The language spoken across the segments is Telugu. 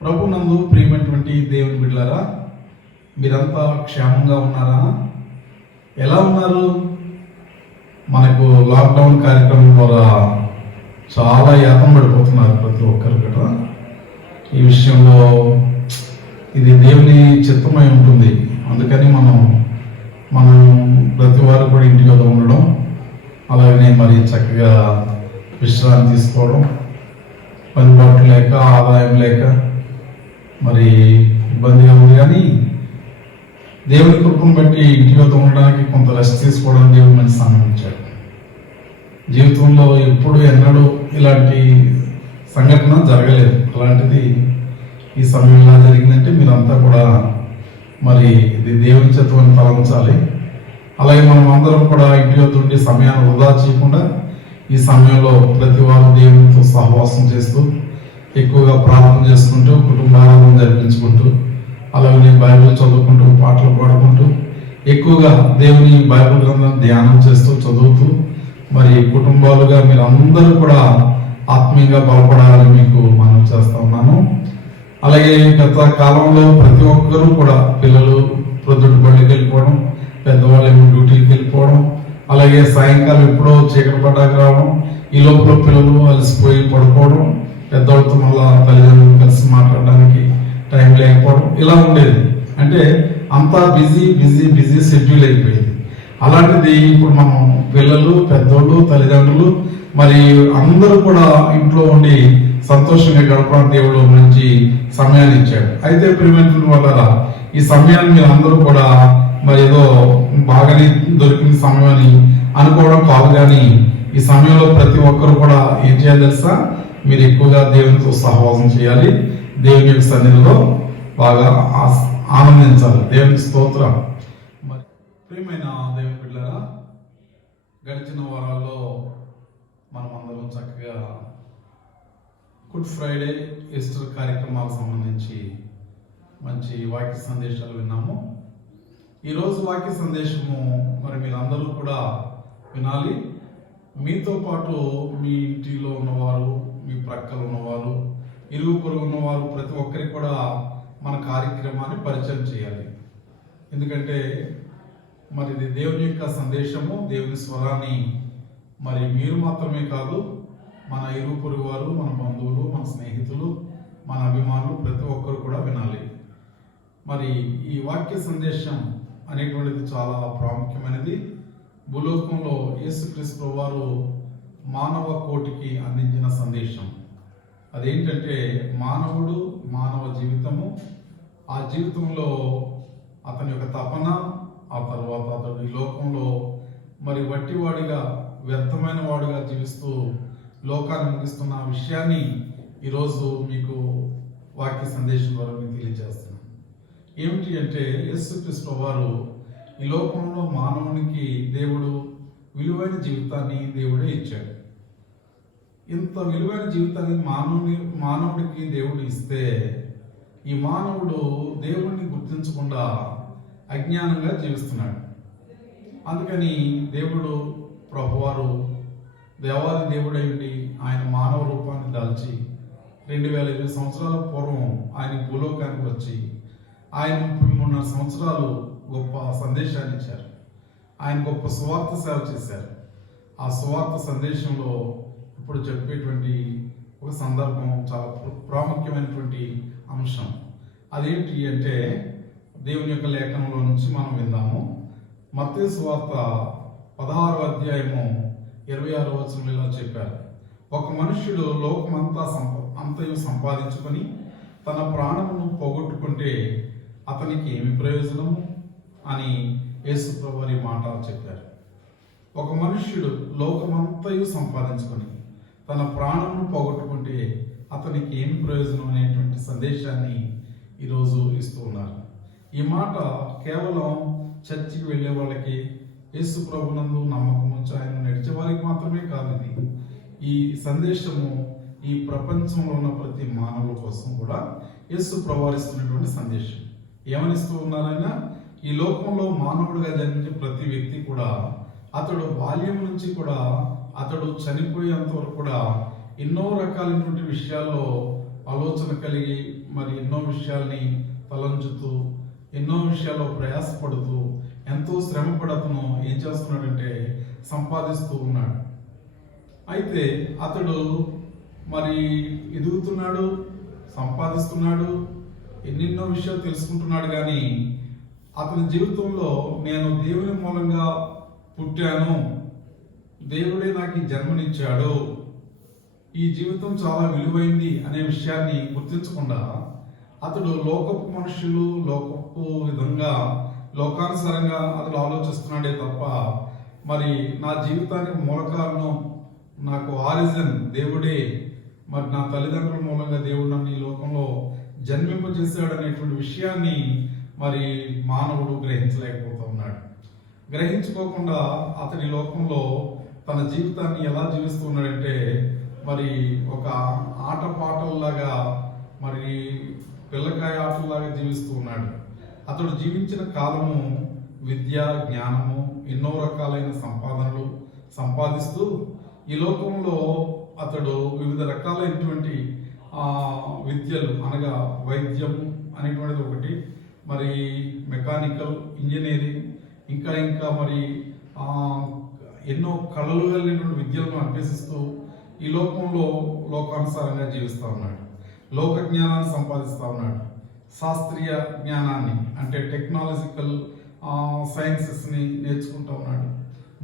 ప్రభునందు ప్రియమైనటువంటి దేవుని బిడ్డలారా, మీరంతా క్షేమంగా ఉన్నారా? ఎలా ఉన్నారు? మనకు లాక్డౌన్ కార్యక్రమం ద్వారా చాలా యాతన పడిపోతున్నారు ప్రతి ఒక్కరు కూడా. ఈ విషయంలో ఇది దేవుని చిత్తమై ఉంటుంది. అందుకని మనం ప్రతి వారు కూడా ఇంటి వద్ద ఉండడం, అలాగనే మరి చక్కగా విశ్రాంతి తీసుకోవడం, పనిపాట్లు లేక ఆదాయం లేక మరి ఇబ్బందిగా ఉంది. కానీ దేవుని కృపను బట్టి ఇంటి వద్ద ఉండడానికి కొంత రెస్ట్ తీసుకోవడానికి దేవుడు మంచి సమయం ఇచ్చాడు. జీవితంలో ఎప్పుడు ఎన్నడూ ఇలాంటి సంఘటన జరగలేదు. అలాంటిది ఈ సమయం ఎలా జరిగిందంటే మీరంతా కూడా మరి ఇది దేవుని చిత్తమని తలంచాలి. అలాగే మనం అందరం కూడా ఇంటి వద్ద ఉండి సమయాన్ని వృధా చేయకుండా ఈ సమయంలో ప్రతి వారు దేవునితో సహవాసం చేస్తూ ఎక్కువగా ప్రార్థన చేసుకుంటూ కుటుంబాలను జరిపించుకుంటూ అలాగే బైబిల్ చదువుకుంటూ పాటలు పాడుకుంటూ ఎక్కువగా దేవుని బైబిల్ గ్రంథం ధ్యానం చేస్తూ చదువుతూ మరి కుటుంబాలుగా మీరు అందరూ కూడా ఆత్మీయంగా బలపడాలని మీకు మనం చేస్తా ఉన్నాను. అలాగే గత కాలంలో ప్రతి ఒక్కరూ కూడా పిల్లలు ప్రొద్దుటి బడికి వెళ్ళిపోవడం, పెద్దవాళ్ళు ఏమో డ్యూటీకి వెళ్ళిపోవడం, అలాగే సాయంకాలం ఎప్పుడో చీకటి పడ్డాక రావడం, ఈ లోపల పిల్లలు అలసిపోయి పడుకోవడం, పెద్దవాళ్ళతో మళ్ళా తల్లిదండ్రులు కలిసి మాట్లాడడానికి టైం లేకపోవడం ఇలా ఉండేది. అంటే అంతా బిజీ బిజీ బిజీ షెడ్యూల్ అయిపోయింది. అలాంటిది ఇప్పుడు మనం పిల్లలు, పెద్దోళ్ళు, తల్లిదండ్రులు మరి అందరూ కూడా ఇంట్లో ఉండి సంతోషంగా గడపడానికి దేవుడు మంచి సమయాన్ని ఇచ్చాడు. అయితే ప్రియమైన వల్ల ఈ సమయాన్ని మీరు అందరూ కూడా మరి ఏదో బాగానే దొరికిన సమయం అని అనుకోవడం కాదు. కానీ ఈ సమయంలో ప్రతి ఒక్కరు కూడా ఏం చేయాలి తెలుసా? మీరు ఎక్కువగా దేవునితో సహవాసం చేయాలి, దేవుని యొక్క సన్నిధిలో బాగా ఆనందించాలి. దేవునికి స్తోత్రం. మరి ప్రియమైన దేవుని బిడ్డలారా, గడిచిన వారాల్లో మనం అందరం చక్కగా గుడ్ ఫ్రైడే, ఈస్టర్ కార్యక్రమాలకు సంబంధించి మంచి వాక్య సందేశాలు విన్నాము. ఈరోజు వాక్య సందేశము మరి మీరందరూ కూడా వినాలి. మీతో పాటు మీ ఇంటిలో ఉన్నవారు, మీ ప్రక్కన ఉన్నవారు, ఇరుగు పొరుగు ఉన్నవారు ప్రతి ఒక్కరికి కూడా మన కార్యక్రమాన్ని పరిచయం చేయాలి. ఎందుకంటే మరి ఇది దేవుని యొక్క సందేశము, దేవుని స్వరాన్ని మరి మీరు మాత్రమే కాదు, మన ఇరుగు పొరుగు వారు, మన బంధువులు, మన స్నేహితులు, మన అభిమానులు ప్రతి ఒక్కరు కూడా వినాలి. మరి ఈ వాక్య సందేశం అనేటువంటిది చాలా ప్రాముఖ్యమైనది. భూలోకంలో యేసుక్రీస్తు వారు మానవ కోటికి అందించిన సందేశం అదేంటంటే మానవుడు, మానవ జీవితము, ఆ జీవితంలో అతని యొక్క తపన, ఆ తర్వాత అతడు ఈ లోకంలో మరి వట్టివాడిగా, వ్యర్థమైన వాడుగా జీవిస్తూ లోకాన్ని ముగిస్తున్న విషయాన్ని ఈరోజు మీకు వాక్య సందేశం ద్వారా మీకు తెలియజేస్తున్నాను. ఏమిటి అంటే యేసుక్రీస్తు వారు ఈ లోకంలో మానవునికి దేవుడు విలువైన జీవితాన్ని దేవుడే ఇచ్చాడు. ఇంత విలువైన జీవితాన్ని మానవుడికి దేవుడు ఇస్తే ఈ మానవుడు దేవుడిని గుర్తించకుండా అజ్ఞానంగా జీవిస్తున్నాడు. అందుకని దేవుడు ప్రభువారు దేవాది దేవుడై ఉండి ఆయన మానవ రూపాన్ని దాల్చి 2020 సంవత్సరాల పూర్వం ఆయన భూలోకానికి వచ్చి ఆయన 33 సంవత్సరాలు గొప్ప సందేశాన్ని ఇచ్చారు. ఆయన గొప్ప సువార్త సేవ చేశారు. ఆ సువార్త సందేశంలో ఇప్పుడు చెప్పేటువంటి ఒక సందర్భం చాలా ప్రాముఖ్యమైనటువంటి అంశం. అదేంటి అంటే దేవుని యొక్క లేఖనంలో నుంచి మనం విందాము. మత్తయి సువార్త 16వ అధ్యాయము 26వ వచనంలో ఇలా చెప్పారు: ఒక మనుష్యుడు లోకమంతా అంతయు సంపాదించుకొని తన ప్రాణమును పోగొట్టుకుంటే అతనికి ఏమి ప్రయోజనము అని యేసుప్రభు వారి మాట చెప్పారు. ఒక మనుష్యుడు లోకమంతయు సంపాదించుకొని తన ప్రాణమును పోగొట్టుకుంటే అతనికి ఏమి ప్రయోజనం అనేటువంటి సందేశాన్ని ఈరోజు ఇస్తూ ఉన్నారు. ఈ మాట కేవలం చర్చికి వెళ్ళే వాళ్ళకి, యేసు ప్రభునందు నమ్మకం ఉంచి ఆయన నడిచే వారికి మాత్రమే కాదు. ఈ సందేశము ఈ ప్రపంచంలో ఉన్న ప్రతి మానవుల కోసం కూడా యేసు ప్రవారిస్తున్నటువంటి సందేశం. ఏమనిస్తూ ఉన్నారైనా? ఈ లోకంలో మానవుడిగా జన్మించే ప్రతి వ్యక్తి కూడా అతడు బాల్యం నుంచి కూడా అతడు చనిపోయేంత వరకు కూడా ఎన్నో రకాలైనటువంటి విషయాల్లో ఆలోచన కలిగి మరి ఎన్నో విషయాల్ని తలంచుతూ ఎన్నో విషయాల్లో ప్రయాసపడుతూ ఎంతో శ్రమపడతను ఏం చేస్తున్నాడంటే సంపాదిస్తూ ఉన్నాడు. అయితే అతడు మరి ఎదుగుతున్నాడు, సంపాదిస్తున్నాడు, ఎన్నెన్నో విషయాలు తెలుసుకుంటున్నాడు. కానీ అతని జీవితంలో నేను దేవుని మూలంగా పుట్టాను, దేవుడే నాకు ఈ జన్మనిచ్చాడు, ఈ జీవితం చాలా విలువైంది అనే విషయాన్ని గుర్తించకుండా అతడు లోకపు మనుషులు లోకపు విధంగా లోకానుసారంగా అతడు ఆలోచిస్తున్నాడే తప్ప మరి నా జీవితానికి మూల కారణం నాకు ఆరిజిన్ దేవుడే, మరి నా తల్లిదండ్రుల మూలంగా దేవుడు నన్ను ఈ లోకంలో జన్మింపజేశాడు అనేటువంటి విషయాన్ని మరి మానవుడు గ్రహించలేకపోతూ ఉన్నాడు. గ్రహించుకోకుండా అతని లోకంలో తన జీవితాన్ని ఎలా జీవిస్తూ ఉన్నాడంటే మరి ఒక ఆటపాటల్లాగా, మరి పిల్లకాయ ఆటల్లాగా జీవిస్తూ ఉన్నాడు. అతడు జీవించిన కాలము విద్య జ్ఞానము ఎన్నో రకాలైన సంపాదనలు సంపాదిస్తూ ఈ లోకంలో అతడు వివిధ రకాలైనటువంటి విద్యలు అనగా వైద్యం అనేటువంటిది ఒకటి, మరి మెకానికల్ ఇంజనీరింగ్, ఇంకా మరి ఎన్నో కళలు కలిగినటువంటి విద్యలను అభ్యసిస్తూ ఈ లోకంలో లోకానుసారంగా జీవిస్తూ ఉన్నాడు. లోక జ్ఞానాన్ని సంపాదిస్తూ ఉన్నాడు. శాస్త్రీయ జ్ఞానాన్ని అంటే టెక్నాలజికల్ సైన్సెస్ని నేర్చుకుంటూ ఉన్నాడు.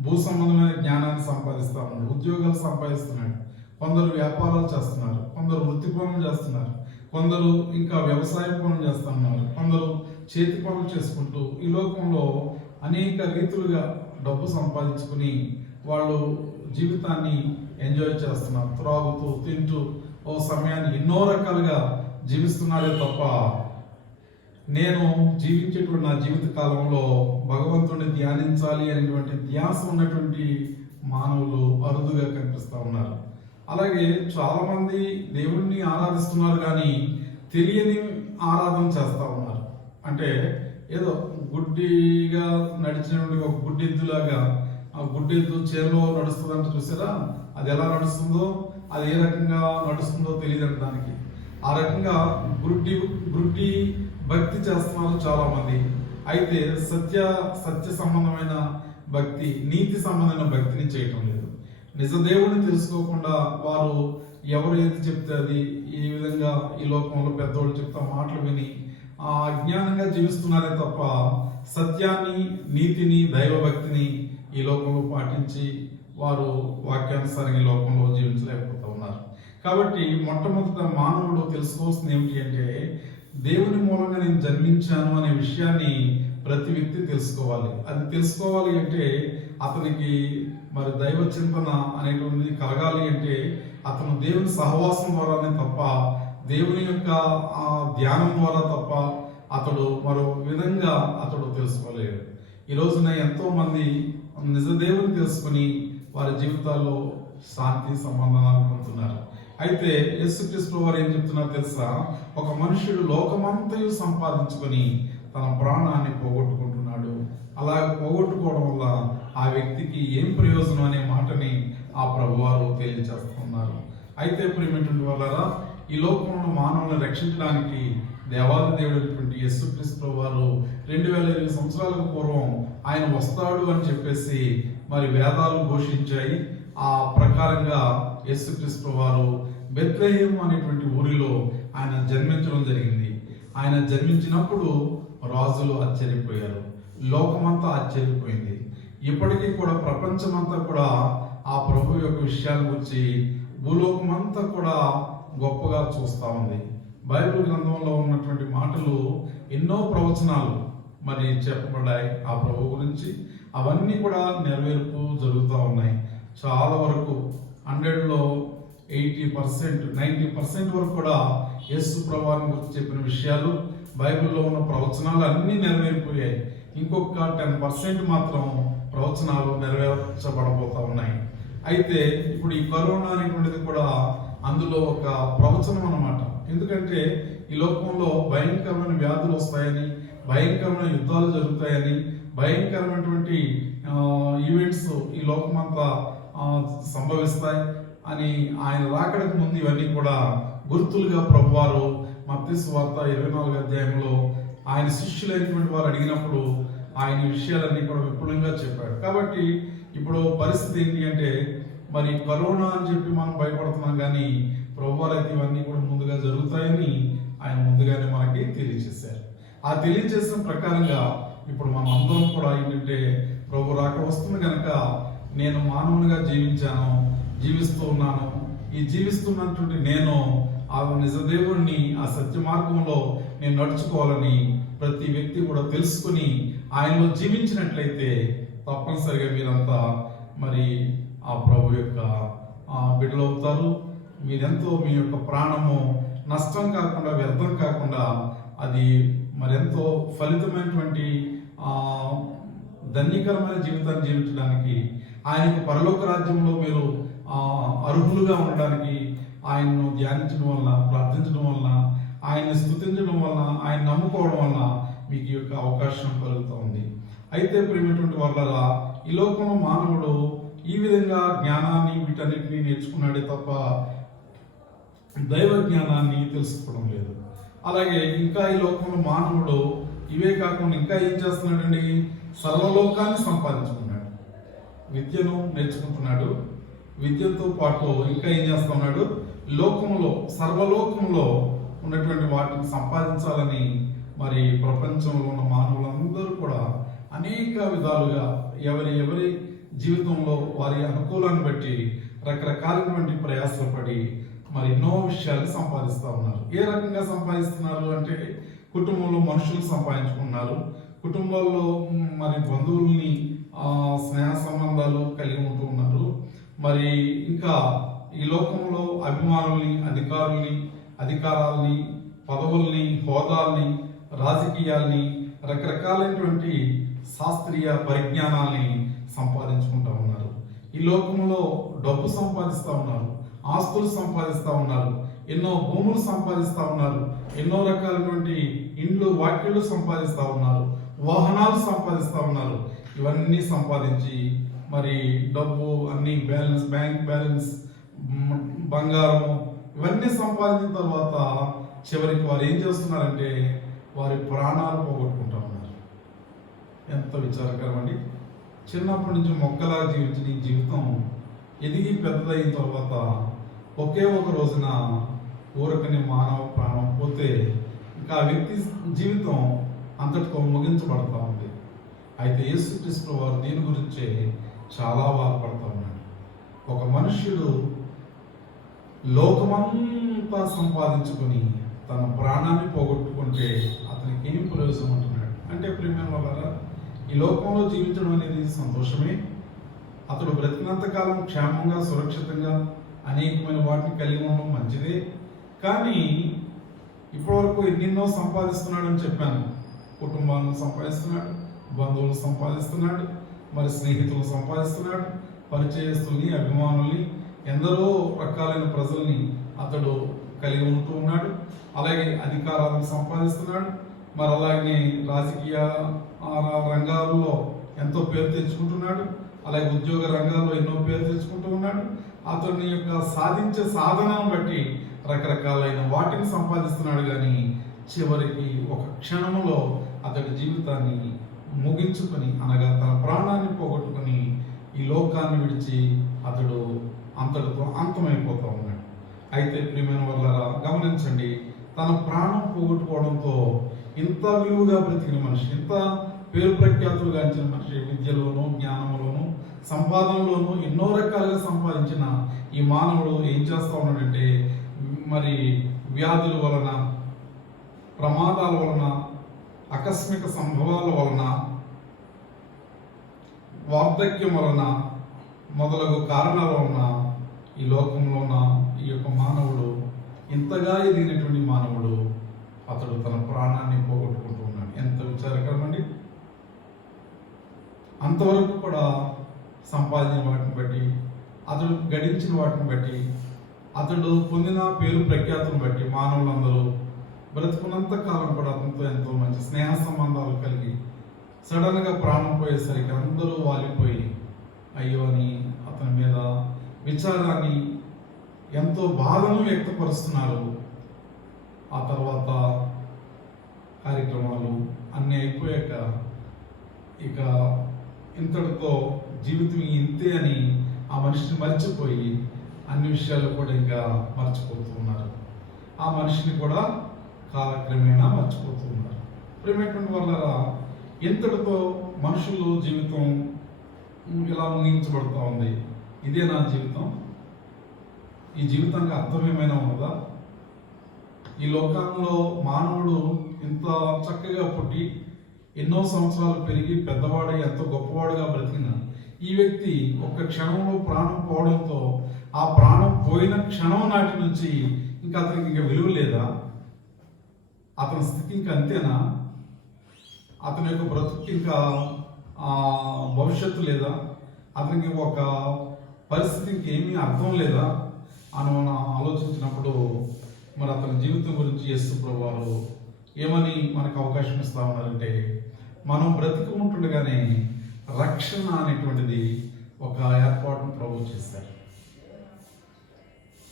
భూ సంబంధమైన జ్ఞానాన్ని సంపాదిస్తూ ఉన్నాడు. ఉద్యోగాలు సంపాదిస్తున్నాడు. కొందరు వ్యాపారాలు చేస్తున్నారు, కొందరు వృత్తి పనులు చేస్తున్నారు, కొందరు ఇంకా వ్యవసాయ పనులు చేస్తున్నారు, కొందరు చేతి పనులు చేసుకుంటూ ఈ లోకంలో అనేక రీతులుగా డబ్బు సంపాదించుకుని వాళ్ళు జీవితాన్ని ఎంజాయ్ చేస్తున్నారు. త్రాగుతూ తింటూ ఓ సమయాన్ని ఎన్నో రకాలుగా జీవిస్తున్నారే తప్ప నేను జీవించేటువంటి నా జీవిత కాలంలో భగవంతుడిని ధ్యానించాలి అనేటువంటి ధ్యాస ఉన్నటువంటి మానవులు అరుదుగా కనిపిస్తూ ఉన్నారు. అలాగే చాలా మంది దేవుడిని ఆరాధిస్తున్నారు కానీ తెలియని ఆరాధన చేస్తూ ఉన్నారు. అంటే ఏదో గుడ్డిగా నడిచినటువంటి ఒక గుడ్డెద్దులాగా, ఆ గుడ్డెద్దు చేరులో నడుస్తుందంటే చూసారా, అది ఎలా నడుస్తుందో, అది ఏ రకంగా నడుస్తుందో తెలియదు దానికి. ఆ రకంగా గుడ్డి భక్తి చేస్తున్నారు చాలా మంది. అయితే సత్య సంబంధమైన భక్తి, నీతి సంబంధమైన భక్తిని చేయటం లేదు. నిజ దేవుడిని తెలుసుకోకుండా వారు ఎవరు ఏది చెప్తే అది ఈ విధంగా ఈ లోకంలో పెద్దోళ్ళు చెప్తా మాటలు విని అజ్ఞానంగా జీవిస్తున్నారే తప్ప సత్యాన్ని, నీతిని, దైవభక్తిని ఈ లోకంలో పాటించి వారు వాక్యానుసారంగా ఈ లోకంలో జీవించలేకపోతూ ఉన్నారు. కాబట్టి మొట్టమొదట మానవుడు తెలుసుకోవాల్సింది ఏమిటి అంటే దేవుని మూలంగా నేను జన్మించాను అనే విషయాన్ని ప్రతి వ్యక్తి తెలుసుకోవాలి. అది తెలుసుకోవాలి అంటే అతనికి మరి దైవ చింతన అనేటువంటిది కలగాలి అంటే అతను దేవుని సహవాసం ద్వారానే తప్ప, దేవుని యొక్క ధ్యానం ద్వారా తప్ప అతడు మరో విధంగా అతడు తెలుసుకోలేడు. ఈ రోజున ఎంతో మంది నిజ దేవుని తెలుసుకుని వారి జీవితాల్లో శాంతి సమాధానాలు పొందుతున్నారు. అయితే యేసుక్రీస్తు వారు ఏం చెప్తున్నారు తెలుసా? ఒక మనుషుడు లోకమంతయు సంపాదించుకొని తన ప్రాణాన్ని పోగొట్టుకుంటున్నాడు. అలా పోగొట్టుకోవడం వల్ల ఆ వ్యక్తికి ఏం ప్రయోజనం అనే మాటని ఆ ప్రభువారు తెలియజేస్తున్నారు. అయితే ప్రియమైనటువంటి వాళ్ళారా, ఈ లోకంలో మానవులను రక్షించడానికి దేవాది దేవుడైనటువంటి యేసుక్రీస్తు వారు 2020 సంవత్సరాలకు పూర్వం ఆయన వస్తాడు అని చెప్పేసి మరి వేదాలు ఘోషించాయి. ఆ ప్రకారంగా యేసుక్రీస్తు వారు బెత్లెహేము అనేటువంటి ఊరిలో ఆయన జన్మించడం జరిగింది. ఆయన జన్మించినప్పుడు రాజులు ఆశ్చర్యపోయారు, లోకమంతా ఆశ్చర్యపోయింది. ఇప్పటికీ కూడా ప్రపంచమంతా కూడా ఆ ప్రభు యొక్క విషయాల గురించి భూలోకమంతా కూడా గొప్పగా చూస్తూ ఉంది. బైబిల్ గ్రంథంలో ఉన్నటువంటి మాటలు ఎన్నో ప్రవచనాలు మరి చెప్పబడ్డాయి ఆ ప్రభు గురించి. అవన్నీ కూడా నెరవేర్పు జరుగుతూ ఉన్నాయి. చాలా వరకు 100లో 80%, 90% వరకు కూడా యేసు ప్రభువుని గురించి చెప్పిన విషయాలు, బైబిల్లో ఉన్న ప్రవచనాలు అన్నీ నెరవేరిపోయాయి. ఇంకొక 10% మాత్రం ప్రవచనాలు నెరవేర్చబడబోతా ఉన్నాయి. అయితే ఇప్పుడు ఈ కరోనా అనేటువంటిది కూడా అందులో ఒక ప్రవచనం అన్నమాట. ఎందుకంటే ఈ లోకంలో భయంకరమైన వ్యాధులు వస్తాయని, భయంకరమైన యుద్ధాలు జరుగుతాయని, భయంకరమైనటువంటి ఈవెంట్స్ ఈ లోకమంతా సంభవిస్తాయి అని ఆయన రాకడకు ముందు ఇవన్నీ కూడా గుర్తులుగా ప్రభువారు మత్తయి సువార్త 24వ అధ్యాయంలో ఆయన శిష్యులైనటువంటి వారు అడిగినప్పుడు ఆయన విషయాలన్నీ కూడా విపులంగా చెప్పాడు. కాబట్టి ఇప్పుడు పరిస్థితి ఏంటి అంటే మరి కరోనా అని చెప్పి మనం భయపడుతున్నాం కానీ ప్రభువారు అయితే ఇవన్నీ కూడా ముందుగా జరుగుతాయని ఆయన ముందుగానే మనకి తెలియజేశారు. ఆ తెలియజేసిన ప్రకారంగా ఇప్పుడు మనం అందరం కూడా ఏంటంటే ప్రభు రాక వస్తుంది కనుక నేను మానవునిగా జీవిస్తూ ఉన్నాను. ఈ జీవిస్తున్నటువంటి నేను ఆ నిజదేవుడిని, ఆ సత్య మార్గంలో నేను నడుచుకోవాలని ప్రతి వ్యక్తి కూడా తెలుసుకుని ఆయనలో జీవించినట్లయితే తప్పనిసరిగా మీరంతా మరి ఆ ప్రభు యొక్క బిడ్డలు అవుతారు. మీరెంతో మీ యొక్క ప్రాణము నష్టం కాకుండా, వ్యర్థం కాకుండా అది మరెంతో ఫలితమైనటువంటి ధన్యకరమైన జీవితాన్ని జీవించడానికి, ఆయనకు పరలోక రాజ్యంలో మీరు అర్హులుగా ఉండడానికి ఆయన్ను ధ్యానించడం వలన, ప్రార్థించడం వలన, ఆయన్ని స్తుతించడం వలన, ఆయన నమ్ముకోవడం వలన మీకు ఈ యొక్క అవకాశం కలుగుతూ ఉంది. అయితే ప్రియమైనటువంటి వాళ్ళరా, ఈ లోకంలో మానవుడు ఈ విధంగా జ్ఞానాన్ని వీటన్నిటిని నేర్చుకున్నాడే తప్ప దైవ జ్ఞానాన్ని తెలుసుకోవడం లేదు. అలాగే ఇంకా ఈ లోకంలో మానవుడు ఇవే కాకుండా ఇంకా ఏం చేస్తున్నాడండి? సర్వలోకాన్ని సంపాదించుకున్నాడు, విద్యను నేర్చుకుంటున్నాడు. విద్యతో పాటు ఇంకా ఏం చేస్తున్నాడు? లోకంలో, సర్వలోకంలో ఉన్నటువంటి వాటిని సంపాదించాలని మరి ప్రపంచంలో ఉన్న మానవులందరూ కూడా అనేక విధాలుగా ఎవరి జీవితంలో వారి అనుకూలాన్ని బట్టి రకరకాలైనటువంటి ప్రయాసలు పడి మరి ఎన్నో విషయాలు సంపాదిస్తూ ఉన్నారు. ఏ రకంగా సంపాదిస్తున్నారు అంటే, కుటుంబంలో మనుషులు సంపాదించుకున్నారు, కుటుంబాల్లో మరి బంధువుల్ని స్నేహ సంబంధాలు కలిగి ఉంటూ ఉన్నారు. మరి ఇంకా ఈ లోకంలో అభిమానుల్ని, అధికారాలని, పదవుల్ని, హోదాల్ని, రాజకీయాల్ని, రకరకాలైనటువంటి శాస్త్రీయ పరిజ్ఞానాల్ని సంపాదించుకుంటా ఉన్నారు. ఈ లోకంలో డబ్బు సంపాదిస్తూ ఉన్నారు, ఆస్తులు సంపాదిస్తూ ఉన్నారు, ఎన్నో భూములు సంపాదిస్తూ ఉన్నారు, ఎన్నో రకాలైనటువంటి ఇండ్లు వాకిళ్ళు సంపాదిస్తూ ఉన్నారు, వాహనాలు సంపాదిస్తూ ఉన్నారు. ఇవన్నీ సంపాదించి మరి డబ్బు అన్ని బ్యాంక్ బ్యాలెన్స్, బంగారము ఇవన్నీ సంపాదించిన తర్వాత చివరికి వారు ఏం చేస్తున్నారంటే వారి ప్రాణాలు పోగొట్టుకుంటా ఉన్నారు. ఎంత విచారకరం అండి. చిన్నప్పటి నుంచి మొక్కలా జీవించిన ఈ జీవితం ఎదిగి పెద్దదైన తర్వాత ఒకే ఒక రోజున ఊరకని మానవ ప్రాణం పోతే ఇంకా ఆ వ్యక్తి జీవితం అంతటితో ముగించబడతా ఉంది. అయితే యేసుక్రీస్తు వారు దీని గురించే చాలా బాధపడతా ఉన్నాడు. ఒక మనుష్యుడు లోకమంతా సంపాదించుకొని తన ప్రాణాన్ని పోగొట్టుకుంటే అతనికి ఏం ప్రయోజనం అంటున్నాడు అంటే, ప్రియమైన వాళ్ళారా, ఈ లోకంలో జీవించడం అనేది సంతోషమే. అతడు బ్రతికినంత కాలం క్షేమంగా, సురక్షితంగా అనేకమైన వాటిని కలిగి ఉండడం మంచిదే. కానీ ఇప్పటివరకు ఎన్నెన్నో సంపాదిస్తున్నాడని చెప్పాను. కుటుంబాలను సంపాదిస్తున్నాడు, బంధువులు సంపాదిస్తున్నాడు, మరి స్నేహితులు సంపాదిస్తున్నాడు, పరిచయస్తుల్ని, అభిమానుల్ని, ఎందరో రకాలైన ప్రజల్ని అతడు కలిగి ఉంటూ ఉన్నాడు. అలాగే అధికారాలను సంపాదిస్తున్నాడు, మరి అలాగే రాజకీయ రంగాల్లో ఎంతో పేరు తెచ్చుకుంటున్నాడు, అలాగే ఉద్యోగ రంగాల్లో ఎన్నో పేరు తెచ్చుకుంటూ ఉన్నాడు. అతని యొక్క సాధించే సాధనాన్ని బట్టి రకరకాలైన వాటిని సంపాదిస్తున్నాడు. కానీ చివరికి ఒక క్షణంలో అతడి జీవితాన్ని ముగించుకొని, అనగా తన ప్రాణాన్ని పోగొట్టుకొని ఈ లోకాన్ని విడిచి అతడు అంతటితో అంతమైపోతూ ఉన్నాడు. అయితే ప్రియమైన వాళ్ళారా, గమనించండి, తన ప్రాణం పోగొట్టుకోవడంతో ఇంత విలువగా బ్రతికిన మనిషి, ఇంత పేరు ప్రఖ్యాతులు గాంచిన మనిషి, విద్యలోనూ, జ్ఞానంలోనూ, సంపాదనలోనూ ఎన్నో రకాలుగా సంపాదించిన ఈ మానవుడు ఏం చేస్తా ఉన్నాడంటే, మరి వ్యాధుల వలన, ప్రమాదాల వలన, ఆకస్మిక సంభవాల వలన, వార్ధక్యం వలన మొదలగు కారణాల వలన ఈ లోకంలో ఉన్న ఈ యొక్క మానవుడు, ఇంతగా ఎదిగినటువంటి మానవుడు, అతడు తన ప్రాణాన్ని పోగొట్టుకుంటూ ఉన్నాడు. ఎంత విచారకరం అండి. అంతవరకు కూడా సంపాదించిన వాటిని బట్టి, అతడు గడించిన వాటిని బట్టి, అతడు పొందిన పేరు ప్రఖ్యాతులను బట్టి మానవులందరూ బ్రతుకున్నంత కాలం కూడా అతనితో ఎంతో మంచి స్నేహ సంబంధాలు కలిగి సడన్గా ప్రాణం పోయేసరికి అందరూ వాలిపోయి అయ్యో అని అతని మీద విచారాన్ని, ఎంతో బాధను వ్యక్తపరుస్తున్నారు. ఆ తర్వాత కార్యక్రమాలు అన్నీ అయిపోయాక ఇక ఇంతటితో జీవితం ఇంతే అని ఆ మనిషిని మర్చిపోయి అన్ని విషయాల్లో కూడా ఇంకా మర్చిపోతూ ఉన్నారు. ఆ మనిషిని కూడా కాలక్రమేణా మర్చిపోతూ ఉన్నారు. ప్రియమైనటువంటి వల్ల ఎంతటితో మనుషులు జీవితం ఇలా ముగించబడుతూ ఉంది. ఇదే నా జీవితం, ఈ జీవితానికి అర్థం ఏమైనా ఉన్నదా? ఈ లోకంలో మానవుడు ఇంత చక్కగా పుట్టి ఎన్నో సంవత్సరాలు పెరిగి పెద్దవాడై ఎంతో గొప్పవాడుగా బ్రతికిన ఈ వ్యక్తి ఒక్క క్షణంలో ప్రాణం పోవడంతో ఆ ప్రాణం పోయిన క్షణం నాటి నుంచి ఇంకా అతనికి ఇంకా విలువ లేదా? అతని స్థితి ఇంకా అంతేనా? అతని యొక్క బ్రతుకు ఇంకా భవిష్యత్తు లేదా? అతనికి ఒక పరిస్థితి ఇంకేమీ అర్థం లేదా అని మనం ఆలోచించినప్పుడు మరి అతని జీవితం గురించి యేసు ప్రభువారు ఏమని మనకు అవకాశం ఇస్తా ఉన్నారంటే, మనం బ్రతికి ఉంటుండగానే రక్షణ అనేటువంటిది ఒక ఏర్పాటును ప్రభు చేశారు.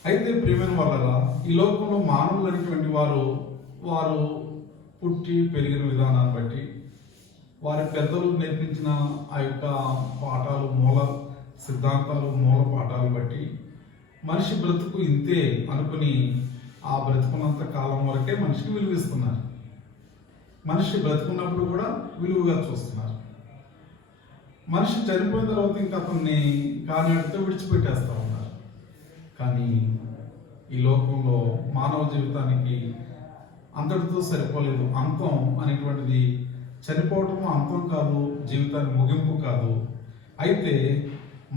అయితే ప్రియమైన వాళ్ళ ఈ లోకంలో మానవులు అనేటువంటి వారు పుట్టి పెరిగిన విధానాన్ని బట్టి వారి పెద్దలు నేర్పించిన ఆ యొక్క పాఠాలు, మూల సిద్ధాంతాలు, మూల పాఠాలను బట్టి మనిషి బ్రతుకు ఇంతే అనుకుని ఆ బ్రతుకున్నంత కాలం వరకే మనిషికి విలువిస్తున్నారు. మనిషి బ్రతుకున్నప్పుడు కూడా విలువగా చూస్తున్నారు. మనిషి చనిపోయిన తర్వాత ఇంకా అతన్ని కానితో విడిచిపెట్టేస్తూ ఉన్నారు. కానీ ఈ లోకంలో మానవ జీవితానికి అంతటితో సరిపోలేదు. అంతం అనేటువంటిది చనిపోవటం అంతం కాదు, జీవితానికి ముగింపు కాదు. అయితే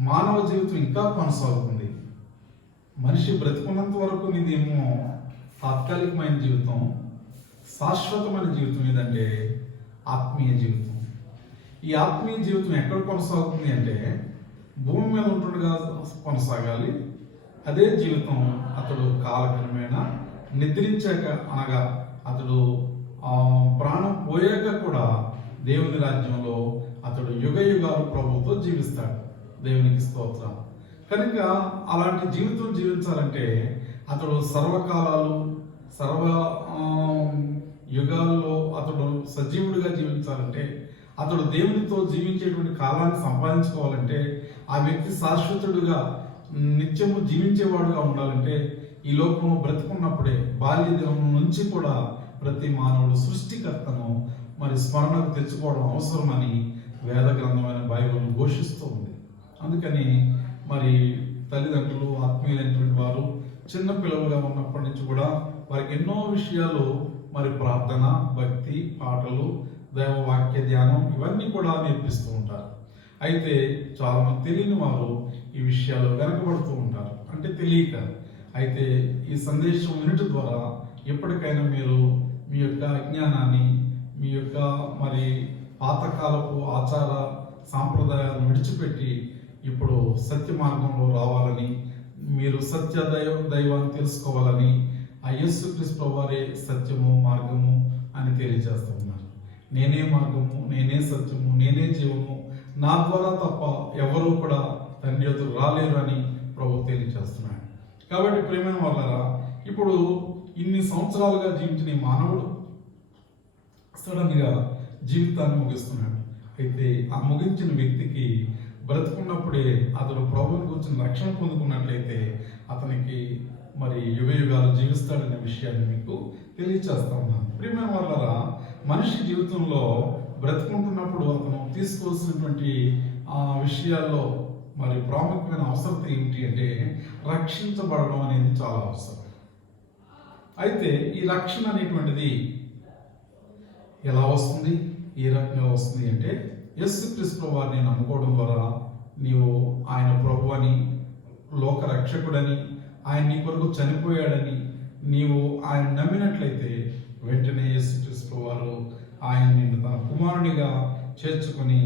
మానవ జీవితం ఇంకా కొనసాగుతుంది. మనిషి బ్రతికున్నంత వరకు ఇదేమో తాత్కాలికమైన జీవితం. శాశ్వతమైన జీవితం ఏదంటే ఆత్మీయ జీవితం. ఈ ఆత్మీయ జీవితం ఎక్కడ కొనసాగుతుంది అంటే భూమి మీద ఉంటుండగా కొనసాగాలి. అదే జీవితం అతడు కాలక్రమేణా నిద్రించాక, అనగా అతడు ప్రాణం పోయాక కూడా దేవుని రాజ్యంలో అతడు యుగ యుగాలు ప్రభుతో జీవిస్తాడు. దేవునికి స్తోత్రం. కనుక అలాంటి జీవితం జీవించాలంటే అతడు సర్వకాలాలు, సర్వ యుగాల్లో అతడు సజీవుడిగా జీవించాలంటే, అతడు దేవునితో జీవించేటువంటి కాలాన్ని సంపాదించుకోవాలంటే, ఆ వ్యక్తి శాశ్వతుడుగా నిత్యము జీవించేవాడుగా ఉండాలంటే ఈ లోకంలో బ్రతుకున్నప్పుడే బాల్య దినం నుంచి కూడా ప్రతి మానవుడు సృష్టికర్తను మరి స్మరణకు తెచ్చుకోవడం అవసరమని వేద గ్రంథమైన బైబిల్ ఘోషిస్తూ ఉంది. అందుకని మరి తల్లిదండ్రులు, ఆత్మీయులైనటువంటి వారు చిన్న పిల్లలుగా ఉన్నప్పటి నుంచి కూడా వారికి ఎన్నో విషయాలు మరి ప్రార్థన, భక్తి, పాటలు, దైవవాక్య ధ్యానం ఇవన్నీ కూడా నేర్పిస్తూ ఉంటారు. అయితే చాలా మంది తెలియని వారు ఈ విషయాలు వెనకబడుతూ ఉంటారు, అంటే తెలియక. అయితే ఈ సందేశం వినటం ద్వారా ఎప్పటికైనా మీరు మీ యొక్క అజ్ఞానాన్ని, మీ యొక్క మరి పాతకాలపు ఆచార సాంప్రదాయాలను విడిచిపెట్టి ఇప్పుడు సత్య మార్గంలో రావాలని, మీరు సత్య దైవాన్ని తెలుసుకోవాలని, ఆ యేసుక్రీస్తు వారే సత్యము, మార్గము అని తెలియజేస్తూ ఉన్నారు. నేనే మార్గము, నేనే సత్యము, నేనే జీవము, నా ద్వారా తప్ప ఎవరూ కూడా తండ్రి ఎదురు రాలేరు అని ప్రభు తెలియజేస్తున్నాడు. కాబట్టి ప్రియమైన వాళ్ళరా, ఇప్పుడు ఇన్ని సంవత్సరాలుగా జీవించిన ఈ మానవుడు సడన్గా జీవితాన్ని ముగిస్తున్నాడు. అయితే ఆ ముగించిన వ్యక్తికి బ్రతుకున్నప్పుడే అతడు ప్రభువుని కూర్చుని రక్షణ పొందుకున్నట్లయితే అతనికి మరి యుగ యుగాలు జీవిస్తాడనే విషయాన్ని మీకు తెలియచేస్తా ఉన్నాను. ప్రియమైన వాళ్ళరా, మనిషి జీవితంలో బ్రతుకుంటున్నప్పుడు అతను తీసుకోవాల్సినటువంటి విషయాల్లో మరి ప్రాముఖ్యమైన అవసరం ఏమిటి అంటే రక్షించబడడం అనేది చాలా అవసరం. అయితే ఈ రక్షణ అనేటువంటిది ఎలా వస్తుంది, ఏ రకంగా వస్తుంది అంటే యేసుక్రీస్తు వారిని నమ్ముకోవడం ద్వారా నీవు ఆయన ప్రభు అని, లోక రక్షకుడని, ఆయన నీ కొరకు చనిపోయాడని నీవు ఆయన నమ్మినట్లయితే వెంటనే యేసుక్రీస్తు వారు ఆయన నిన్ను తన కుమారునిగా చేర్చుకొని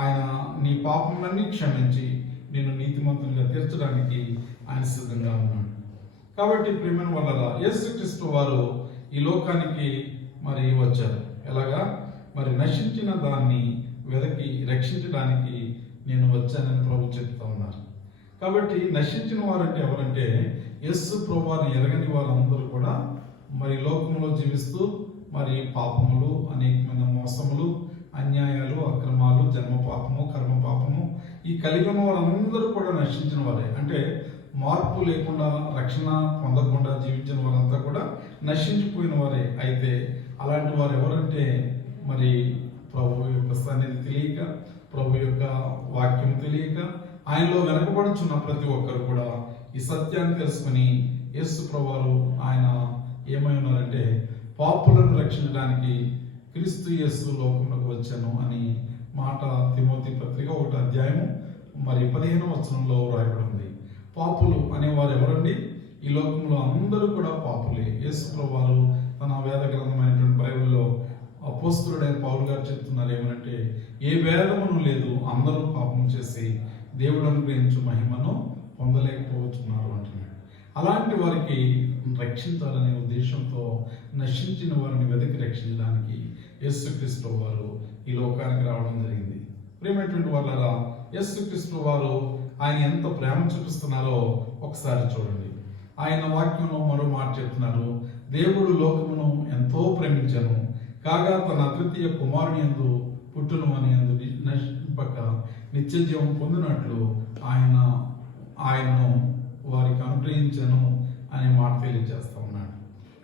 ఆయన నీ పాపములన్నీ క్షమించి నిన్ను నీతిమంతునిగా తీర్చడానికి ఆయన సిద్ధంగా ఉన్నాడు. కాబట్టి ప్రియమైన వల్ల యేసుక్రీస్తు వారు ఈ లోకానికి మరి వచ్చారు. ఎలాగా? మరి నశించిన దాన్ని వెదకి రక్షించడానికి నేను వచ్చానని ప్రభు చెప్తా ఉన్నారు. కాబట్టి నశించిన వారంటే ఎవరంటే యేసు ప్రభువారిని ఎరగని వారందరూ కూడా మరి లోకంలో జీవిస్తూ మరి పాపములు, అనేకమైన మోసములు, అన్యాయాలు, అక్రమాలు, జన్మ పాపము, కర్మ పాపము ఈ కలిగిన వారందరూ కూడా నశించిన వారే. అంటే మార్పు లేకుండా రక్షణ పొందకుండా జీవించిన వారంతా కూడా నశించిపోయిన వారే. అయితే అలాంటి వారు ఎవరంటే మరి ప్రభు యొక్క సన్నిధి తెలియక, ప్రభు యొక్క వాక్యం తెలియక, ఆయనలో వెనకబడుచున్న ప్రతి ఒక్కరు కూడా ఈ సత్యాన్ని తెలుసుకుని యేసు ప్రభువారు ఆయన ఏమై ఉన్నారంటే పాపులను రక్షించడానికి క్రీస్తు యేసు లోకంలోకి వచ్చాను అని మాట తిమోతి పత్రిక 1వ అధ్యాయం మరి 15వ వచనంలో రాయబడి ఉంది. పాపులు అనేవారు ఎవరండి? ఈ లోకంలో అందరూ కూడా పాపులే. యేసు ప్రభువారు తన వేద గ్రంథమైనటువంటి బైబిల్లో అపోస్తలుడైన పౌలు గారు చెప్తున్నారు ఏమనంటే, ఏ భేదమును లేదు, అందరూ పాపం చేసి దేవుడు అనుగ్రహించు మహిమను పొందలేకపోతున్నారు అంటున్నాడు. అలాంటి వారికి రక్షించాలనే ఉద్దేశంతో నశించిన వారిని వెతికి రక్షించడానికి యేసుక్రీస్తు వారు ఈ లోకానికి రావడం జరిగింది. ప్రియమైనటువంటి వాళ్ళరా, యేసుక్రీస్తు వారు ఆయన ఎంత ప్రేమ చూపిస్తున్నారో ఒకసారి చూడండి. ఆయన వాక్యంలో మరో మాట చెప్తున్నారు, దేవుడు లోకమును ఎంతో ప్రేమించను కాగా తన అద్వితీయ కుమారుని యందు పుట్టును అని అందు నశింపక నిత్య జీవం పొందినట్లు ఆయనను వారికి అనుగ్రహించను అనే మాట తెలియజేస్తా ఉన్నాడు.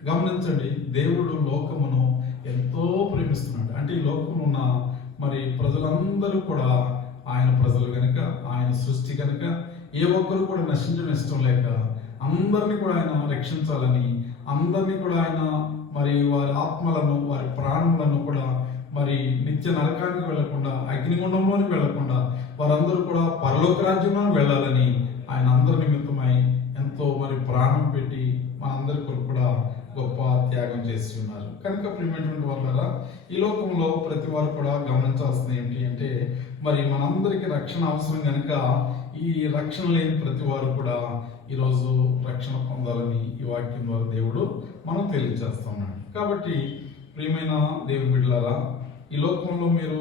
గమనించండి, దేవుడు లోకమును ఎంతో ప్రేమిస్తున్నాడు. అంటే ఈ లోకంలో ఉన్న మరి ప్రజలందరూ కూడా ఆయన ప్రజలు కనుక, ఆయన సృష్టి కనుక, ఏ ఒక్కరు కూడా నశించడం ఇష్టం లేక అందరినీ కూడా ఆయన రక్షించాలని, అందరినీ కూడా ఆయన మరి వారి ఆత్మలను, వారి ప్రాణములను కూడా మరి నిత్య నరకానికి వెళ్లకుండా, అగ్నిగుండంలోనికి వెళ్లకుండా వారందరూ కూడా పరలోక రాజ్యంలోకి వెళ్ళాలని ఆయన అందరి నిమిత్తమై ఎంతో మరి ప్రాణం పెట్టి మనందరి కొరకు కూడా గొప్ప త్యాగం చేసి ఉన్నారు. కనుక ప్రియమైనటువంటి వాళ్ళరా, ఈ లోకంలో ప్రతి వారు కూడా గమనించాల్సింది ఏంటి అంటే, మరి మనందరికీ రక్షణ అవసరం కనుక ఈ రక్షణ లేని ప్రతి వారు కూడా ఈరోజు రక్షణ పొందాలని ఈ వాక్యం ద్వారా దేవుడు మనం తెలియజేస్తా ఉన్నాడు. కాబట్టి ప్రియమైన దేవుని బిడ్డలారా, ఈ లోకంలో మీరు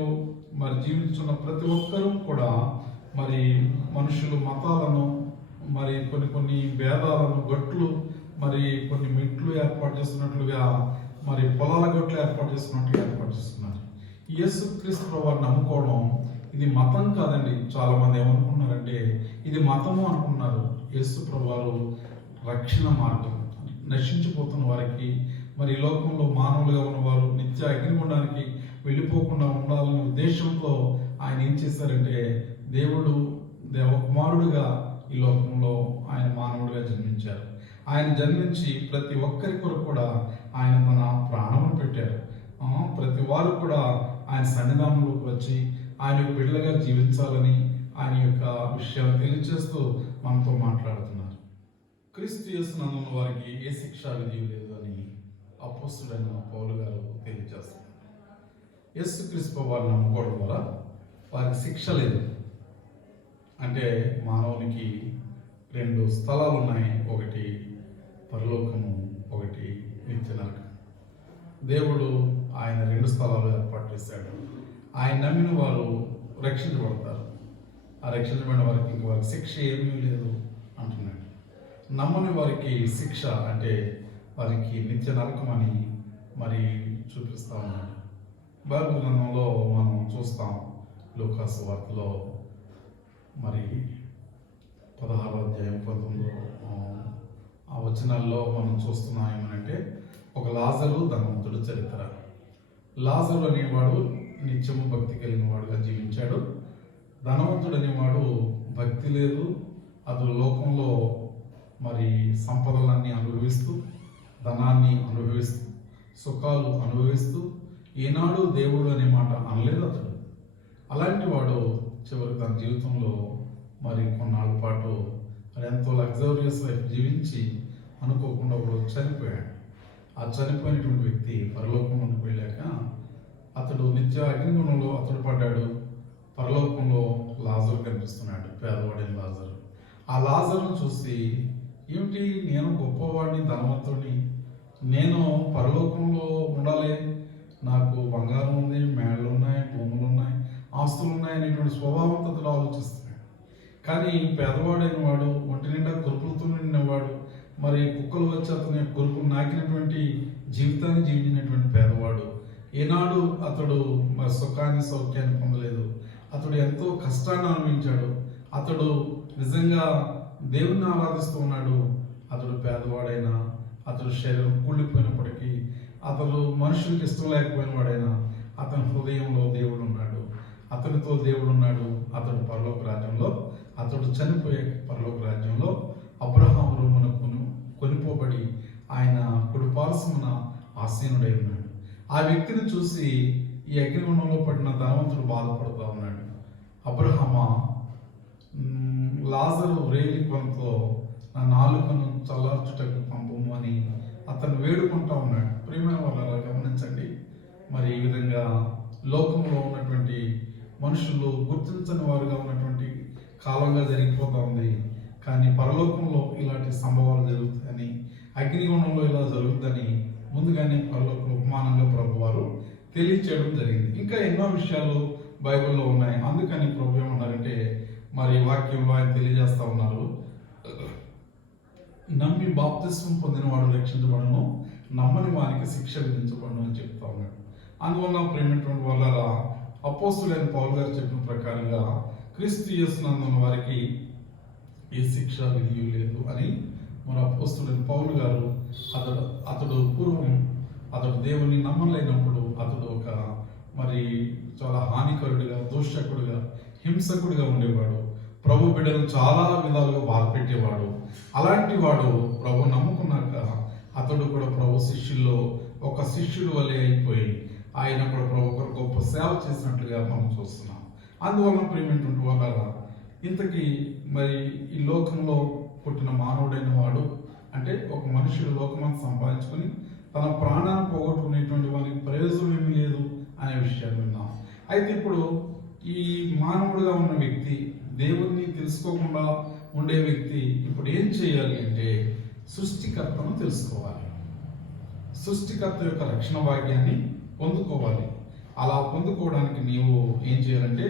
మరి జీవించున్న ప్రతి ఒక్కరూ కూడా మరి మనుషులు మతాలను, మరి కొన్ని భేదాలను, గట్లు, మరి కొన్ని మెట్లు ఏర్పాటు చేస్తున్నట్లుగా, మరి పొలాల గట్లు ఏర్పాటు చేస్తున్నట్లుగా ఏర్పాటు చేస్తున్నారు. యేసుక్రీస్తు ప్రభువుని నమ్ముకోవడం ఇది మతం కాదండి. చాలా మంది ఏమనుకున్నారంటే ఇది మతము అనుకున్నారు. యేసు ప్రభువారు రక్షణ మార్గం. నశించిపోతున్న వారికి, మరి ఈ లోకంలో మానవులుగా ఉన్నవారు నిత్య అగ్నిగుండానికి వెళ్ళిపోకుండా ఉండాలనే ఉద్దేశంతో ఆయన ఏం చేశారంటే, దేవుడు దేవకుమారుడుగా ఈ లోకంలో ఆయన మానవుడిగా జన్మించారు. ఆయన జన్మించి ప్రతి ఒక్కరి కొరకు కూడా ఆయన తన ప్రాణమును పెట్టారు. ప్రతి వారు కూడా ఆయన సన్నిధానంలోకి వచ్చి ఆయన యొక్క బిడ్డలుగా జీవించాలని ఆయన యొక్క విషయాలు తెలియజేస్తూ మనతో మాట్లాడుతున్నారు. క్రీస్తు యేసునందున్న వారికి ఏ శిక్షా విధి లేదు అని అపోస్తలుడైన పౌలు గారు తెలియజేస్తున్నారు. యేసుక్రీస్తు వారిని నమ్ముకోవడం ద్వారా వారికి శిక్ష లేదు. అంటే మానవునికి 2 స్థలాలు ఉన్నాయి, ఒకటి పరలోకము, ఒకటి నిత్య నరకం. దేవుడు ఆయన 2 స్థలాలు ఏర్పాటు చేశాడు. ఆయన నమ్మిన వారు రక్షించబడతారు. ఆ రక్షించబడిన వారికి ఇంక వారికి శిక్ష ఏమీ లేదు అంటున్నాడు. నమ్మని వారికి శిక్ష అంటే వారికి నిత్య నరకం అని మరి చూపిస్తా ఉన్నాడు. బైబిల్ గ్రంథంలో మనం చూస్తాం, లూకా సువార్తలో మరి 16వ అధ్యాయం 19వ ఆ వచనాల్లో మనం చూస్తున్నాం ఏమనంటే, ఒక లాజరు ధనవంతుడు చరిత్ర. లాజరు అనేవాడు నిత్యము భక్తి కలిగిన వాడుగా జీవించాడు. ధనవంతుడు అనేవాడు భక్తి లేదు, అతడు లోకంలో మరి సంపదలన్నీ అనుభవిస్తూ, ధనాన్ని అనుభవిస్తూ, సుఖాలు అనుభవిస్తూ ఏనాడు దేవుడు అనే మాట అనలేదు అతడు. అలాంటి వాడు చివరికి తన జీవితంలో మరి కొన్నాళ్ళ పాటు మరి ఎంతో లగ్జరియస్ లైఫ్ జీవించి అనుకోకుండా ఒకడు చనిపోయాడు. ఆ చనిపోయినటువంటి వ్యక్తి పరలోకంలోకి వెళ్ళాక అతడు నిత్య అగ్నిగుణంలో అతడు పడ్డాడు. పరలోకంలో లాజరు కనిపిస్తున్నాడు, పేదవాడైన లాజరు. ఆ లాజరును చూసి, ఏమిటి నేను గొప్పవాడిని, ధనవంతుడిని, నేను పరలోకంలో ఉండాలి, నాకు బంగారం ఉంది, మేళ్ళు ఉన్నాయి, భూములు ఉన్నాయి, ఆస్తులు ఉన్నాయి అనేటువంటి స్వభావంతో అతడు ఆలోచిస్తున్నాడు. కానీ పేదవాడైన వాడు, ఒంటి నిండా కురుపులతో నిండినవాడు, మరి కుక్కలు వచ్చి అతని కురుపులు నాకినటువంటి జీవితాన్ని జీవించినటువంటి పేదవాడు, ఏనాడు అతడు మరి సుఖాన్ని సౌఖ్యాన్ని పొందలేదు. అతడు ఎంతో కష్టాన్ని అనుభవించాడు. అతడు నిజంగా దేవుణ్ణి ఆరాధిస్తూ ఉన్నాడు. అతడు పేదవాడైనా, అతడు శరీరం కూలిపోయినప్పటికీ, అతడు మనుషులకు ఇష్టం లేకపోయిన వాడైనా అతని హృదయంలో దేవుడు ఉన్నాడు, అతనితో దేవుడు ఉన్నాడు. అతడు పరలోక రాజ్యంలో, అతడు చనిపోయే పరలోక రాజ్యంలో అబ్రహాము రొమ్మున కొనిపోబడి ఆయన కుడిపార్శ్వమున ఆసీనుడై ఉన్నాడు. ఆ వ్యక్తిని చూసి ఈ అగ్నిగుండంలో పడిన ధనవంతుడు బాధపడుతూ ఉన్నాడు. అబ్రహామా, లాజరు వ్రేలి కొనతో నా నాలుకను చల్లార్చుటకు పంపము అని అతను వేడుకుంటా ఉన్నాడు. ప్రియమైన వాళ్ళ గమనించండి, మరి ఈ విధంగా లోకంలో ఉన్నటువంటి మనుషులు గుర్తించని వారుగా ఉన్నటువంటి కాలంగా జరిగిపోతూ ఉంది. కానీ పరలోకంలో ఇలాంటి సంభవాలు జరుగుతాయని, అగ్నిగుండంలో ఇలా జరుగుతుందని ముందుగానే పరలోక ఉపమానంగా ప్రభు వారు తెలియచేయడం జరిగింది. ఇంకా ఎన్నో విషయాలు బైబిల్లో ఉన్నాయి. అందుకని ప్రభు ఏమన్నారంటే, మరి వాక్యంలో ఆయన తెలియజేస్తా ఉన్నారు, నమ్మి బాప్తిస్మం పొందిన వాడు రక్షించబడను, నమ్మని వారికి శిక్ష విధించబడను అని చెప్తా ఉన్నాడు. అందువల్ల ప్రేమటువంటి వాళ్ళ అపోస్తులైన పౌలు గారు చెప్పిన ప్రకారంగా క్రీస్తు యేసునందున్న వారికి ఏ శిక్ష విధి లేదు అని మన అపోస్తులైన పౌలు గారు, అతడు పూర్వం అతడు దేవుని నమ్మలేనప్పుడు అతడు ఒక మరి చాలా హానికరుడిగా, దూషకుడిగా, హింసకుడిగా ఉండేవాడు. ప్రభు బిడ్డలు చాలా విధాలుగా బాధ పెట్టేవాడు. అలాంటి వాడు ప్రభు నమ్ముకున్నాక అతడు కూడా ప్రభు శిష్యుల్లో ఒక శిష్యుడు వలె అయిపోయి ఆయన కూడా ప్రభు ఒక గొప్ప సేవ చేసినట్లుగా మనం చూస్తున్నాం. అందువల్ల ప్రేమేంటువంటి వాళ్ళ ఇంతకీ మరి ఈ లోకంలో పుట్టిన మానవుడైన వాడు అంటే ఒక మనుషుడు లోకమంతా సంపాదించుకొని తన ప్రాణాన్ని పోగొట్టుకునేటువంటి వారికి ప్రయోజనం ఏమీ లేదు అనే విషయాన్ని విన్నాం. అయితే ఇప్పుడు ఈ మానవుడిగా ఉన్న వ్యక్తి, దేవుణ్ణి తెలుసుకోకుండా ఉండే వ్యక్తి ఇప్పుడు ఏం చేయాలి అంటే సృష్టికర్తను తెలుసుకోవాలి. సృష్టికర్త యొక్క రక్షణ భాగ్యాన్ని పొందుకోవాలి. అలా పొందుకోవడానికి నీవు ఏం చేయాలంటే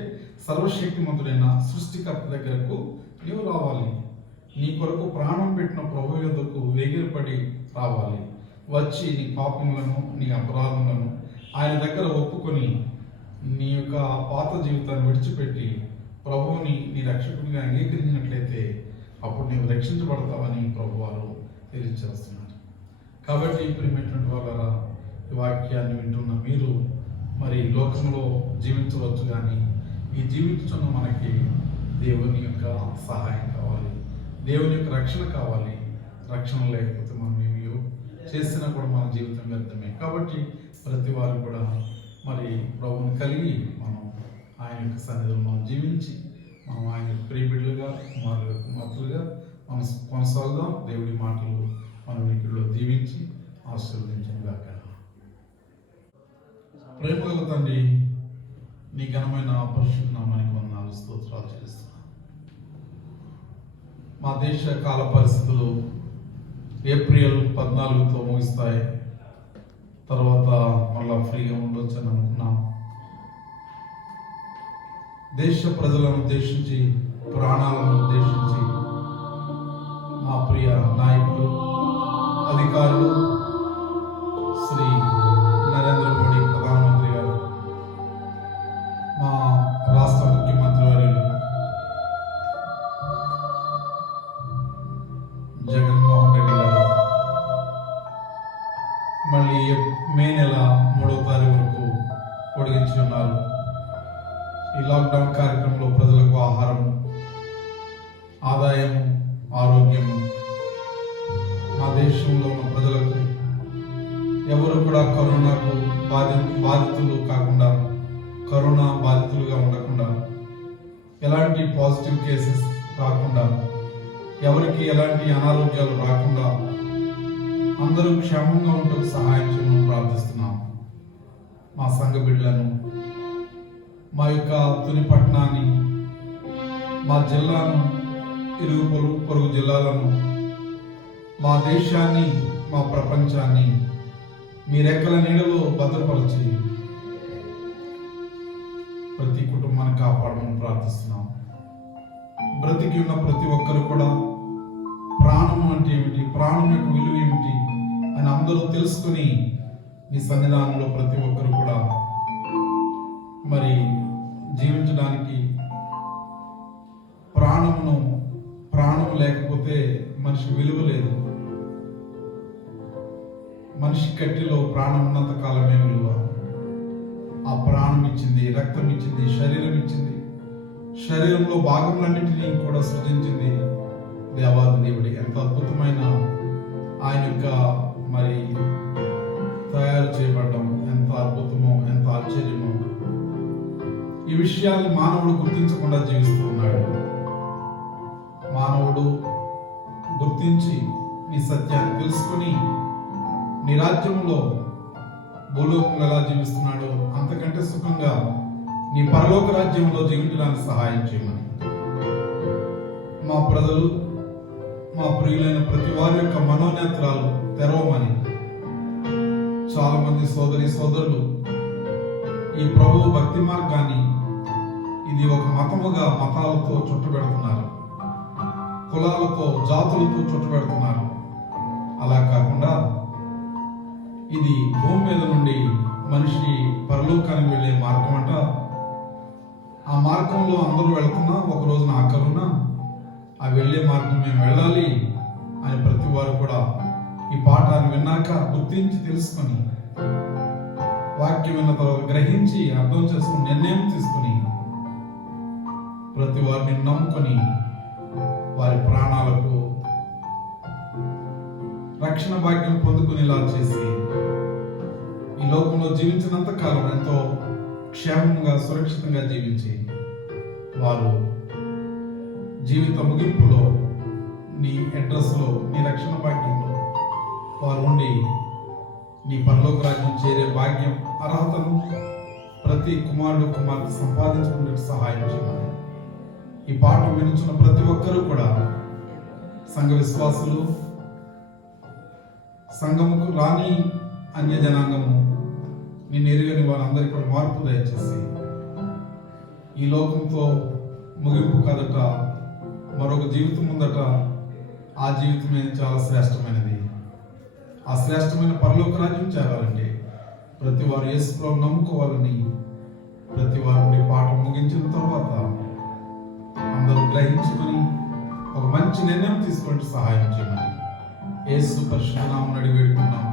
సర్వశక్తిమంతుడైన సృష్టికర్త దగ్గరకు నీవు రావాలి. నీ కొరకు ప్రాణం పెట్టిన ప్రభు యొద్దకు వేగిరపడి రావాలి. వచ్చి నీ పాపములను, నీ అపరాధములను ఆయన దగ్గర ఒప్పుకొని నీ యొక్క పాత జీవితాన్ని విడిచిపెట్టి ప్రభువుని నీ రక్షకుడిగా అంగీకరించినట్లయితే అప్పుడు నీవు రక్షించబడతావని ప్రభు వారు తెలియజేస్తున్నారు. కాబట్టి ప్రియమైనటువంటి వాళ్ళ ఈ వాక్యాన్ని వింటున్న మీరు మరి లోకంలో జీవించవచ్చు, కానీ ఈ జీవించున్న మనకి దేవుని యొక్క సహాయం కావాలి, దేవుని యొక్క రక్షణ కావాలి. రక్షణ లేకపోతే మనం ఏమి చేసినా కూడా మన జీవితం వ్యర్థమే. కాబట్టి ప్రతి వారు కూడా మరి ప్రభువుని కలిగి మనం ఆయన యొక్క సన్నిధిలో మనం జీవించి మనం ఆయన యొక్క ప్రియబిడ్డలుగా, కుమారులుగా మనం కొనసాగుదాం. దేవుడి మాటలు మన వీటిలో దీవించి ఆశీర్వదించగాక. ప్రేమగల తండ్రి, నీ ఘనమైన పరిశుద్ధ నామానికి వందనాలు, స్తోత్రాలు చేస్తున్నాను. మా దేశ కాల పరిస్థితులు ఏప్రిల్ 14తో ముగిస్తాయి. తర్వాత మళ్ళా ఫ్రీగా ఉండొచ్చు అని అనుకున్నాం. దేశ ప్రజలను ఉద్దేశించి, ప్రాణాలను ఉద్దేశించి మా ప్రియ నాయకులు, అధికారులు, శ్రీ నరేంద్ర మోడీ ప్రధానమంత్రి గారు, మా రాష్ట్ర ముఖ్యమంత్రి వర్యులు జగన్మోహన్ రెడ్డి గారు మళ్ళీ మే నెల 3వ తారీఖు వరకు పొడిగించి ఉన్నారు. ఈ లాక్డౌన్ కార్యక్రమంలో ప్రజలకు ఆహారం, ఆదాయం, ఆరోగ్యము, మా దేశంలో ఉన్న ప్రజలకు ఎవరు కూడా కరోనాకు బాధితులు కాకుండా, కరోనా బాధితులుగా ఉండకుండా, ఎలాంటి పాజిటివ్ కేసెస్ రాకుండా, ఎవరికి ఎలాంటి అనారోగ్యాలు రాకుండా అందరూ క్షేమంగా ఉంటూ సహాయం చేయమని ప్రార్థిస్తున్నాం. మా సంఘ బిడ్డలను, మా యొక్క తుని పట్టణాన్ని, మా జిల్లాను, ఇరుగు పొరుగు జిల్లాలను, మా దేశాన్ని, మా ప్రపంచాన్ని మీ రెక్కల నీడలో భద్రపరిచి ప్రతి కుటుంబాన్ని కాపాడమని ప్రార్థిస్తున్నాం. బ్రతికి ఉన్న ప్రతి ఒక్కరు కూడా ప్రాణం అంటే ఏమిటి, ప్రాణం యొక్క విలువ ఏమిటి అని అందరూ తెలుసుకుని మీ సన్నిధానంలో ప్రతి ఒక్కరు కూడా మరి జీవించడానికి ప్రాణం లేకపోతే మనిషి కట్టిలో ప్రాణం ఉన్నంత కాలమే విలువ. ఆ ప్రాణం ఇచ్చింది, రక్తం ఇచ్చింది, శరీరం ఇచ్చింది, శరీరంలో భాగములన్నింటినీ కూడా సృజించింది దేవాది దేవుడి. ఎంత అద్భుతమైన ఆయన యొక్క మరి తయారు చేయబడ్డం ఎంత అద్భుతమో, ఎంత ఆశ్చర్యమో. ఈ విషయాన్ని మానవుడు గుర్తించకుండా జీవిస్తూ ఉన్నాడు. మానవుడు గుర్తించి నీ సత్యాన్ని తెలుసుకుని నీ రాజ్యంలో భూలోకంలో ఎలా జీవిస్తున్నాడో అంతకంటే సుఖంగా నీ పరలోక రాజ్యంలో జీవించడానికి సహాయం చేయమని, మా ప్రజలు, మా ప్రియులైన ప్రతి వారి యొక్క మనోనేత్రాలు తెరవమని. చాలా మంది సోదరి సోదరులు ఈ ప్రభువు భక్తి మార్గాన్ని ఇది ఒక మతముగా మతాలతో చుట్టుపెడుతున్నారు, కులాలతో జాతులతో చుట్టుపెడుతున్నారు. అలా కాకుండా ఇది భూమి మీద నుండి మనిషి పరలోకానికి వెళ్ళే మార్గం అంట. ఆ మార్గంలో అందరూ వెళ్తున్నా ఒక రోజున ఆకరున్నా ఆ వెళ్ళే మార్గం మేము వెళ్ళాలి అని ప్రతి వారు కూడా ఈ పాఠాన్ని విన్నాక గుర్తించి తెలుసుకొని, వాక్యం విన్న తర్వాత గ్రహించి అర్థం చేసుకుని నిర్ణయం తీసుకుని ప్రతి వారిని నమ్ముకొని వారి ప్రాణాలకు రక్షణ భాగ్యం పొందుకునేలా చేసి ఈ లోకంలో జీవించినంత కాలం ఎంతో క్షేమంగా సురక్షితంగా జీవించి వారు జీవిత ముగింపులో నీ అడ్రస్లో, నీ రక్షణ భాగ్యంలో వారు ఉండి నీ పరలోక రాజ్యం చేరే భాగ్యం, అర్హతను ప్రతి కుమారుడు కుమార్తె సంపాదించుకునే సహాయం చేయమని. ఈ పాఠం వినుచున్న ప్రతి ఒక్కరూ కూడా సంఘ విశ్వాసులు, సంఘముకు రాని అన్య జనాంగము, నేను ఎరుగని వారందరికీ కూడా మార్పు దయచేసి ఈ లోకంతో ముగింపు కదట మరొక జీవితం ఉందట. ఆ జీవితమే చాలా శ్రేష్టమైనది. ఆ శ్రేష్టమైన పరలోక రాజ్యం చేరాలంటే ప్రతి వారు యేసులో నమ్ముకోవాలని ప్రతి వారు పాఠం ముగించిన తర్వాత అందరూ గ్రహించుకొని ఒక మంచి నిర్ణయం తీసుకుంటూ సహాయం చేయమని యేసు పరిశుద్ధ నామమున అడిగి వేడుకున్నాం.